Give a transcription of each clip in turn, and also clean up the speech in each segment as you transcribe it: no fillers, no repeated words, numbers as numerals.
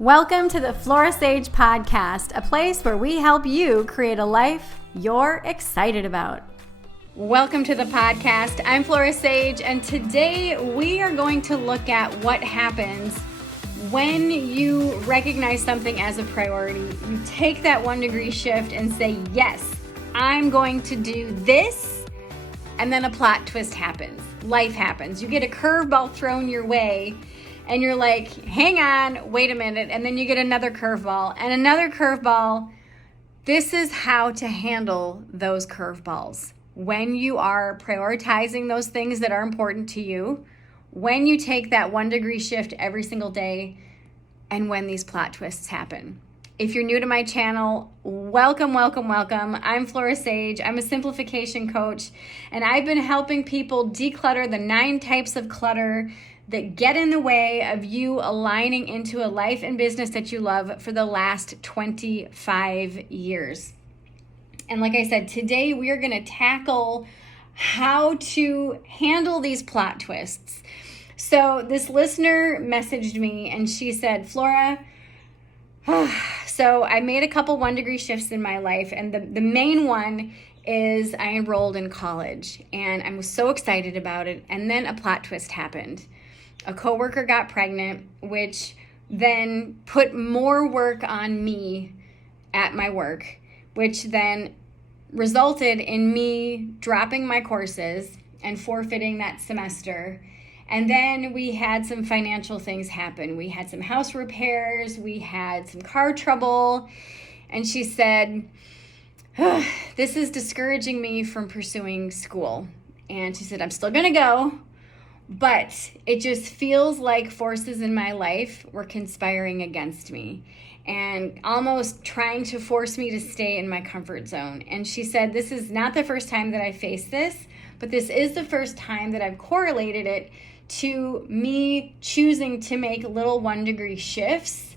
Welcome to the Flora podcast, a place where we help you create a life you're excited about. Welcome to the podcast. I'm Flora, and today we are going to look at what happens when you recognize something as a priority. You take that 1 degree shift and say, yes, I'm going to do this, and then a plot twist happens. Life happens. You get a curveball thrown your way, and you're like, hang on, wait a minute. And then you get another curveball and another curveball. This is how to handle those curveballs. When you are prioritizing those things that are important to you, when you take that 1 degree shift every single day, and when these plot twists happen. If you're new to my channel, welcome. I'm Flora Sage. I'm a simplification coach, and I've been helping people declutter the 9 types of clutter that get in the way of you aligning into a life and business that you love for the last 25 years. And like I said, today we are going to tackle how to handle these plot twists. So this listener messaged me and she said, Flora, so I made a couple 1 degree shifts in my life, and the main one is I enrolled in college and I was so excited about it, and then a plot twist happened. A coworker got pregnant, which then put more work on me at my work, which then resulted in me dropping my courses and forfeiting that semester. And then we had some financial things happen. We had some house repairs, we had some car trouble, and she said, this is discouraging me from pursuing school. And she said, I'm still gonna go, but it just feels like forces in my life were conspiring against me and almost trying to force me to stay in my comfort zone. And she said, this is not the first time that I faced this, but this is the first time that I've correlated it to me choosing to make little 1 degree shifts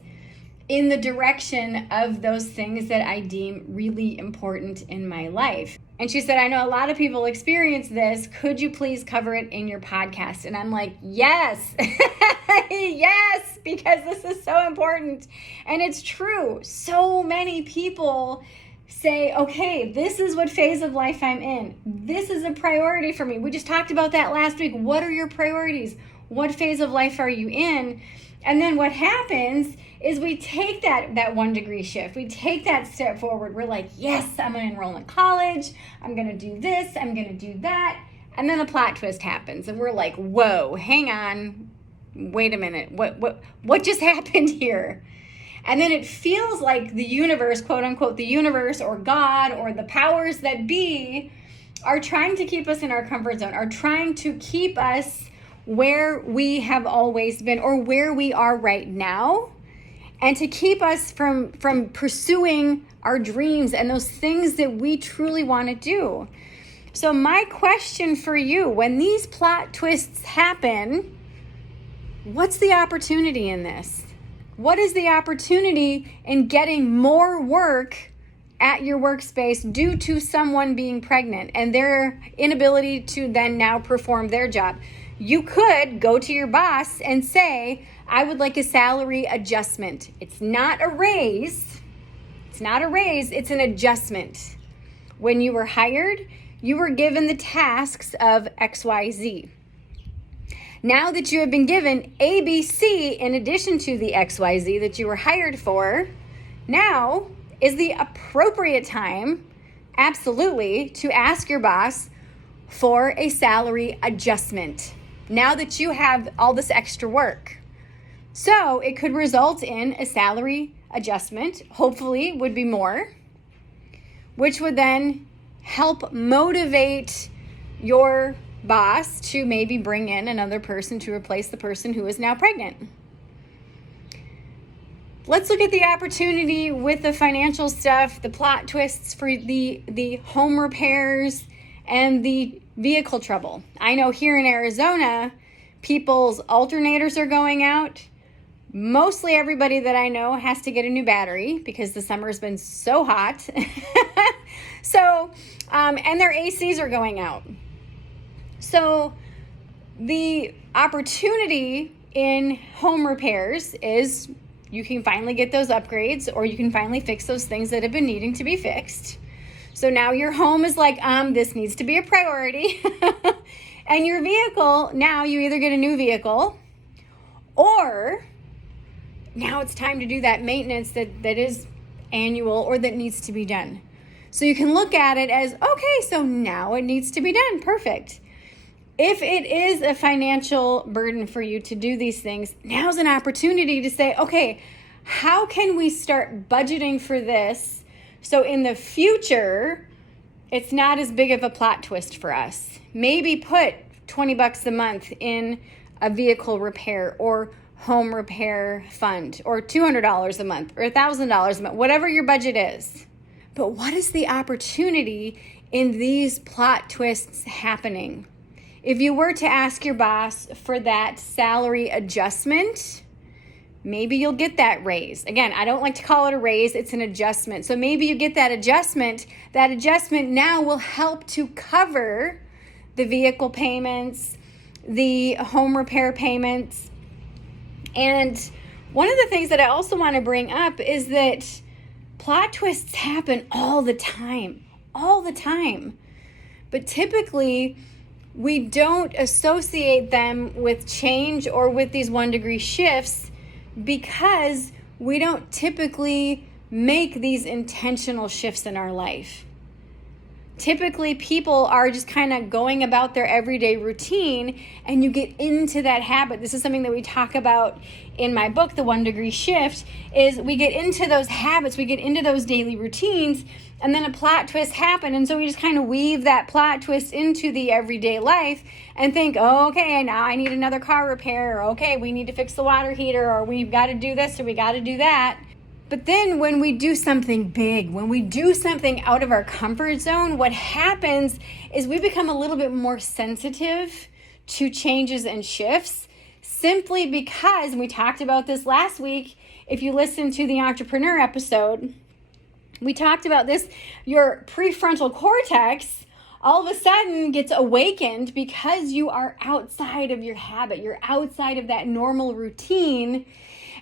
in the direction of those things that I deem really important in my life. And she said, I know a lot of people experience this. Could you please cover it in your podcast? And I'm like, yes, yes, because this is so important. And it's true. So many people say, okay, this is what phase of life I'm in. This is a priority for me. We just talked about that last week. What are your priorities? What phase of life are you in? And then what happens is we take that 1 degree shift. We take that step forward. We're like, yes, I'm going to enroll in college. I'm going to do this. I'm going to do that. And then a plot twist happens. And we're like, whoa, hang on. Wait a minute. What just happened here? And then it feels like the universe, quote unquote, the universe or God or the powers that be are trying to keep us in our comfort zone, are trying to keep us where we have always been or where we are right now, and to keep us from pursuing our dreams and those things that we truly want to do. So my question for you, when these plot twists happen, what's the opportunity in this? What is the opportunity in getting more work at your workspace due to someone being pregnant and their inability to then now perform their job? You could go to your boss and say, I would like a salary adjustment. It's not a raise. It's an adjustment. When you were hired, you were given the tasks of XYZ. Now that you have been given ABC in addition to the XYZ that you were hired for, now is the appropriate time, absolutely, to ask your boss for a salary adjustment. Now that you have all this extra work. So it could result in a salary adjustment, hopefully would be more, which would then help motivate your boss to maybe bring in another person to replace the person who is now pregnant. Let's look at the opportunity with the financial stuff, the plot twists for the home repairs and the vehicle trouble. I know here in Arizona, people's alternators are going out. Mostly everybody that I know has to get a new battery because the summer has been so hot. And their ACs are going out. So the opportunity in home repairs is you can finally get those upgrades, or you can finally fix those things that have been needing to be fixed. So now your home is like, this needs to be a priority. And your vehicle, now you either get a new vehicle, or now it's time to do that maintenance that is annual or that needs to be done. So you can look at it as, okay, so now it needs to be done. Perfect. If it is a financial burden for you to do these things, now's an opportunity to say, okay, how can we start budgeting for this so in the future, it's not as big of a plot twist for us? Maybe put $20 a month in a vehicle repair or home repair fund, or $200 a month, or $1,000 a month, whatever your budget is. But what is the opportunity in these plot twists happening? If you were to ask your boss for that salary adjustment, maybe you'll get that raise. Again, I don't like to call it a raise, it's an adjustment. So maybe you get that adjustment. That adjustment now will help to cover the vehicle payments, the home repair payments. And one of the things that I also want to bring up is that plot twists happen all the time. But typically, we don't associate them with change or with these 1-degree shifts because we don't typically make these intentional shifts in our life. Typically, people are just kind of going about their everyday routine, and you get into that habit. This is something that we talk about in my book, The 1-Degree Shift, is we get into those habits, we get into those daily routines, and then a plot twist happens. And so we just kind of weave that plot twist into the everyday life and think, oh, okay, now I need another car repair, or okay, we need to fix the water heater, or we've got to do this, or we got to do that. But then when we do something big, when we do something out of our comfort zone, what happens is we become a little bit more sensitive to changes and shifts, simply because, and we talked about this last week, if you listen to the entrepreneur episode, we talked about this, your prefrontal cortex all of a sudden gets awakened because you are outside of your habit, you're outside of that normal routine.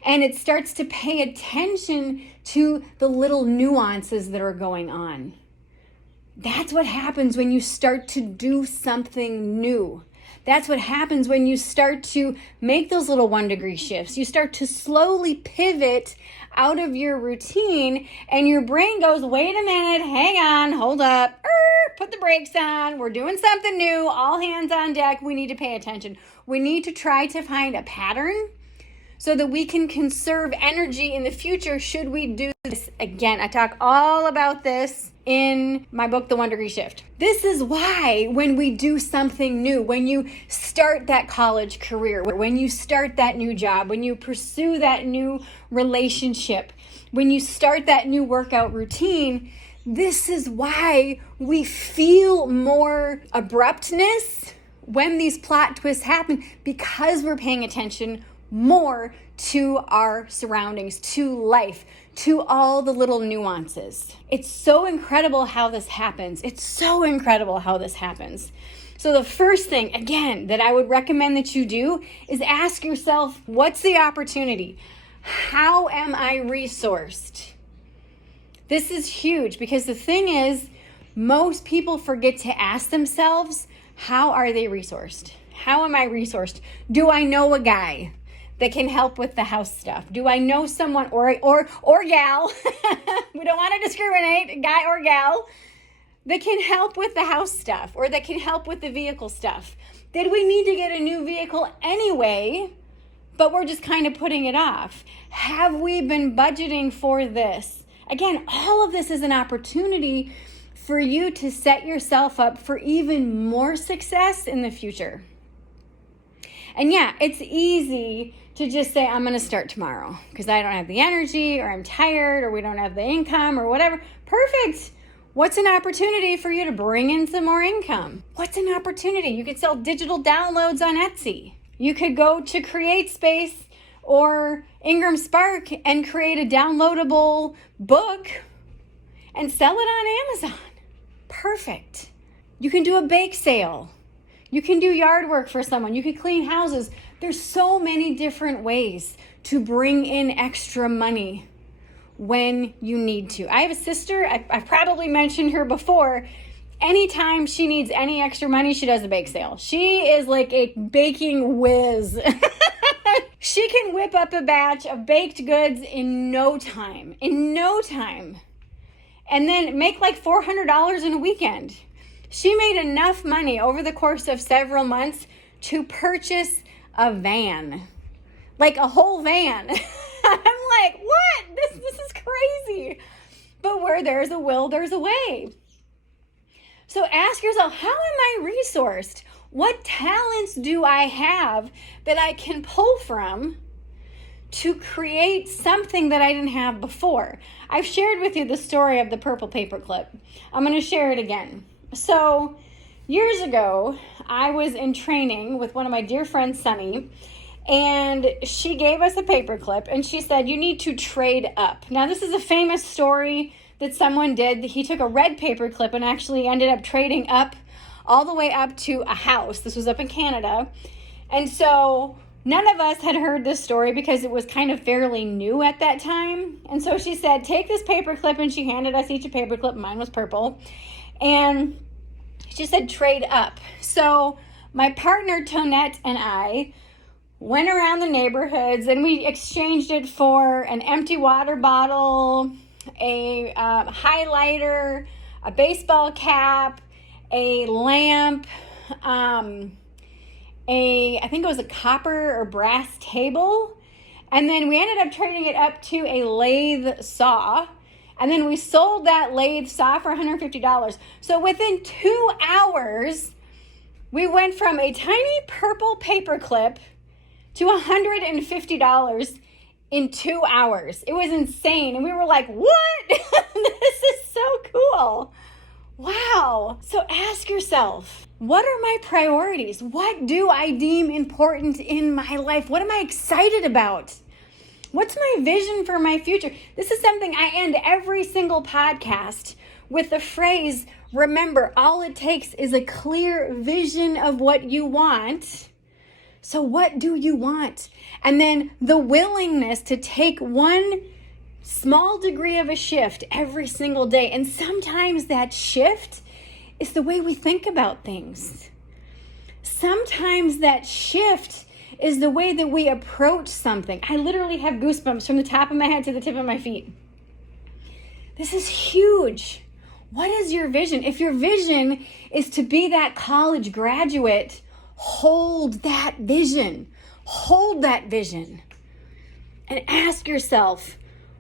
And it starts to pay attention to the little nuances that are going on. That's what happens when you start to do something new. That's what happens when you start to make those little 1-degree shifts. You start to slowly pivot out of your routine, and your brain goes, wait a minute, hang on, hold up, put the brakes on, we're doing something new, all hands on deck, we need to pay attention. We need to try to find a pattern so that we can conserve energy in the future should we do this again. I talk all about this in my book, The 1-Degree Shift. This is why when we do something new, when you start that college career, when you start that new job, when you pursue that new relationship, when you start that new workout routine, this is why we feel more abruptness when these plot twists happen, because we're paying attention more to our surroundings, to life, to all the little nuances. It's so incredible how this happens. So the first thing, again, that I would recommend that you do is ask yourself, what's the opportunity? How am I resourced? This is huge, because the thing is, most people forget to ask themselves, how are they resourced? How am I resourced? Do I know a guy that can help with the house stuff? Do I know someone or gal, we don't want to discriminate, guy or gal, that can help with the house stuff or that can help with the vehicle stuff? Did we need to get a new vehicle anyway, but we're just kind of putting it off? Have we been budgeting for this? Again, all of this is an opportunity for you to set yourself up for even more success in the future. And yeah, it's easy to just say, I'm going to start tomorrow because I don't have the energy, or I'm tired, or we don't have the income, or whatever. Perfect. What's an opportunity for you to bring in some more income? What's an opportunity? You could sell digital downloads on Etsy. You could go to CreateSpace or Ingram Spark and create a downloadable book and sell it on Amazon. Perfect. You can do a bake sale. You can do yard work for someone. You can clean houses. There's so many different ways to bring in extra money when you need to. I have a sister, I've probably mentioned her before. Anytime she needs any extra money, she does a bake sale. She is like a baking whiz. She can whip up a batch of baked goods in no time. And then make like $400 in a weekend. She made enough money over the course of several months to purchase a van. Like a whole van. I'm like, what? This is crazy. But where there's a will, there's a way. So ask yourself, how am I resourced? What talents do I have that I can pull from to create something that I didn't have before? I've shared with you the story of the purple paperclip. I'm going to share it again. So years ago, I was in training with one of my dear friends, Sunny, and she gave us a paperclip and she said, you need to trade up. Now, this is a famous story that someone did. He took a red paperclip and actually ended up trading up all the way up to a house. This was up in Canada. And so none of us had heard this story because it was kind of fairly new at that time. And so she said, take this paperclip, and she handed us each a paperclip. Mine was purple. And she said, trade up. So my partner, Tonette, and I went around the neighborhoods and we exchanged it for an empty water bottle, a highlighter, a baseball cap, a lamp, I think it was a copper or brass table. And then we ended up trading it up to a lathe saw. And then we sold that lathe saw for $150. So within 2 hours, we went from a tiny purple paperclip to $150 in 2 hours. It was insane. And we were like, what? This is so cool. Wow. So ask yourself, what are my priorities? What do I deem important in my life? What am I excited about? What's my vision for my future? This is something I end every single podcast with the phrase, remember, all it takes is a clear vision of what you want. So what do you want? And then the willingness to take one small degree of a shift every single day. And sometimes that shift is the way we think about things. Sometimes that shift is the way that we approach something. I literally have goosebumps from the top of my head to the tip of my feet. This is huge. What is your vision? If your vision is to be that college graduate, hold that vision. Hold that vision. And ask yourself,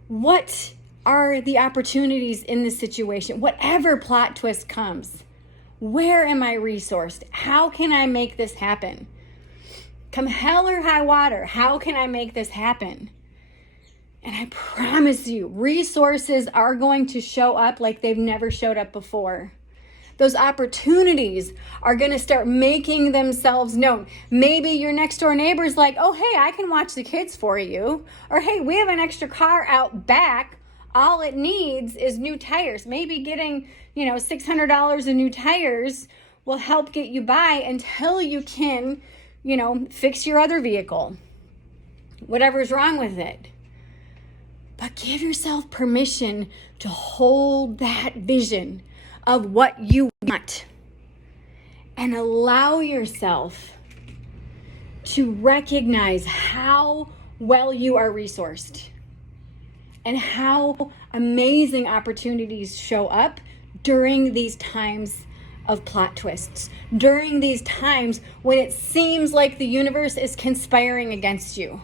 what are the opportunities in this situation? Whatever plot twist comes, where am I resourced? How can I make this happen? Come hell or high water, how can I make this happen? And I promise you, resources are going to show up like they've never showed up before. Those opportunities are going to start making themselves known. Maybe your next door neighbor's like, oh, hey, I can watch the kids for you. Or, hey, we have an extra car out back. All it needs is new tires. Maybe getting, $600 in new tires will help get you by until you can, fix your other vehicle, whatever's wrong with it. But give yourself permission to hold that vision of what you want and allow yourself to recognize how well you are resourced and how amazing opportunities show up during these times of plot twists, during these times when it seems like the universe is conspiring against you.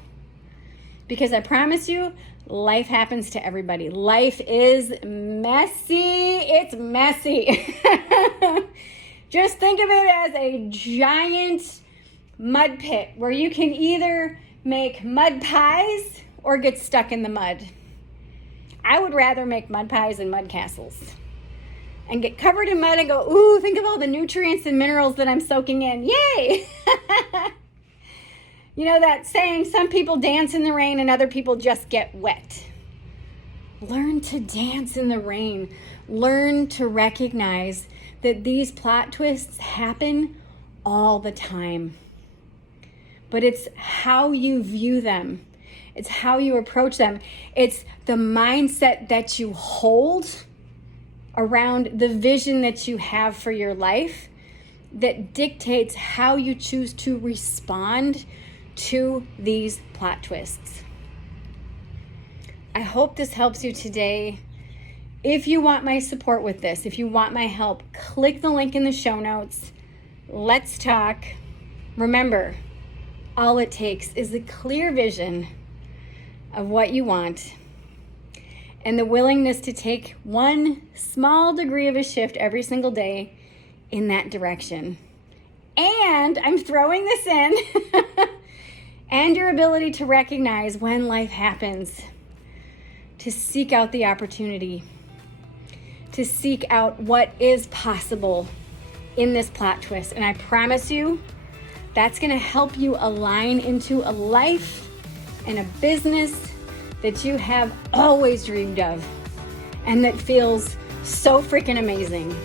Because I promise you, life happens to everybody. Life is messy. It's messy. Just think of it as a giant mud pit where you can either make mud pies or get stuck in the mud. I would rather make mud pies and mud castles and get covered in mud and go, ooh, think of all the nutrients and minerals that I'm soaking in. Yay! You know that saying, some people dance in the rain and other people just get wet. Learn to dance in the rain. Learn to recognize that these plot twists happen all the time. But it's how you view them It's how you approach them. It's the mindset that you hold around the vision that you have for your life that dictates how you choose to respond to these plot twists. I hope this helps you today. If you want my support with this, if you want my help, click the link in the show notes. Let's talk. Remember, all it takes is a clear vision of what you want and the willingness to take one small degree of a shift every single day in that direction. And I'm throwing this in, and your ability to recognize when life happens, to seek out the opportunity, to seek out what is possible in this plot twist. And I promise you, that's gonna help you align into a life and a business that you have always dreamed of and that feels so freaking amazing.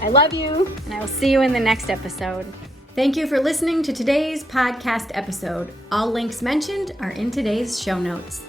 I love you, and I will see you in the next episode. Thank you for listening to today's podcast episode. All links mentioned are in today's show notes.